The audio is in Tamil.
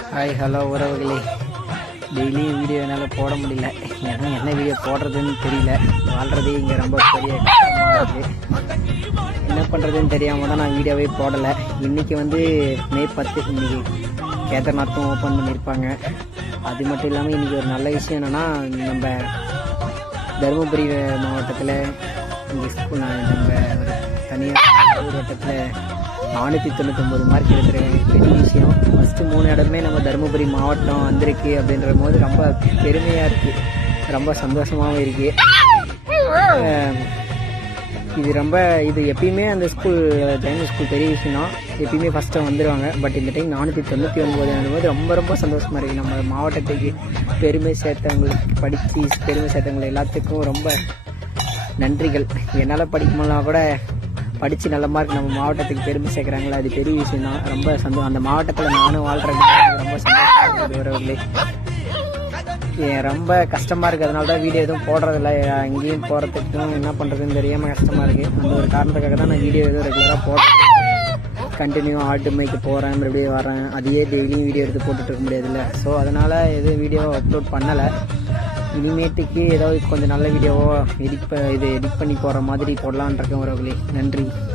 ஹாய் ஹலோ உறவுகளே. டெய்லியும் வீடியோ என்னால் போட முடியல. ஏன்னா என்ன வீடியோ போடுறதுன்னு தெரியல. வாழ்கிறதே இங்கே ரொம்ப பெரிய கஷ்டமாக இருக்குது என்ன பண்ணுறதுன்னு தெரியாமல் தான் நான் வீடியோவே போடலை. இன்றைக்கி வந்து மே பத்து இன்னைக்கு. கேதர்நாத்தும் ஓப்பன் பண்ணியிருப்பாங்க அது மட்டும் இல்லாமல் இன்றைக்கி ஒரு நல்ல விஷயம் என்னென்னா நம்ம தருமபுரி மாவட்டத்தில் இங்கே ஸ்கூல் நம்ம ஒரு தனியார் மாவட்டத்தில் வட்டத்தில் நானூற்றி தொண்ணூத்தொம்பது மார்க் எடுக்கிற பெரிய விஷயம். தருமபுரி மாவட்டம் வந்திருக்கு அப்படின்ற போது ரொம்ப பெருமையாக இருக்குது ரொம்ப சந்தோஷமாகவும் இருக்குது இது ரொம்ப இது எப்பயுமே அந்த ஸ்கூல் ஜெயின் ஸ்கூல் பெரிய விஷயம் தான் எப்பயுமே ஃபஸ்ட்டாக வந்துடுவாங்க பட் இந்த டைம் நானூற்றி தொண்ணூற்றி ஒன்பது போது ரொம்ப ரொம்ப சந்தோஷமாக இருக்குது நம்ம மாவட்டத்துக்கு பெருமை சேர்த்தவங்களுக்கு படித்து பெருமை சேர்த்தவங்க எல்லாத்துக்கும் ரொம்ப நன்றிகள். என்னால் படிக்கணும்னா கூட படித்து நல்ல மார்க் நம்ம மாவட்டத்துக்கு பெருமை சேர்க்குறாங்களா அது பெரிய விஷயம் தான் ரொம்ப சந்தோஷம். அந்த மாவட்டத்தில் நானும் வாழ்கிறேன் ரொம்ப சந்தோஷமாக இருக்குது ஏன் ரொம்ப கஷ்டமாக இருக்குது. அதனால தான் வீடியோ எதுவும் போடுறதில்ல. எங்கேயும் போகிறதுக்கும் என்ன பண்ணுறதுன்னு தெரியாமல் கஷ்டமாக இருக்குது அந்த ஒரு காரணத்துக்காக தான் நான் வீடியோ எதுவும் ரெகுலராக போடுறேன் கண்டினியூ ஆட்டு மைக்கு போகிறேன் மறுபடியும் வரேன் அதையே டெய்லியும் வீடியோ எடுத்து போட்டுட்டு இருக்க முடியாதுல்ல. ஸோ அதனால் எதுவும் வீடியோ அப்லோட் பண்ணலை. இனிமேட்டுக்கு ஏதாவது கொஞ்சம் நல்ல வீடியோவோ எடிட் இது எடிட் பண்ணி போகிற மாதிரி போடலான்ருக்கேன் உறவுகளே. நன்றி.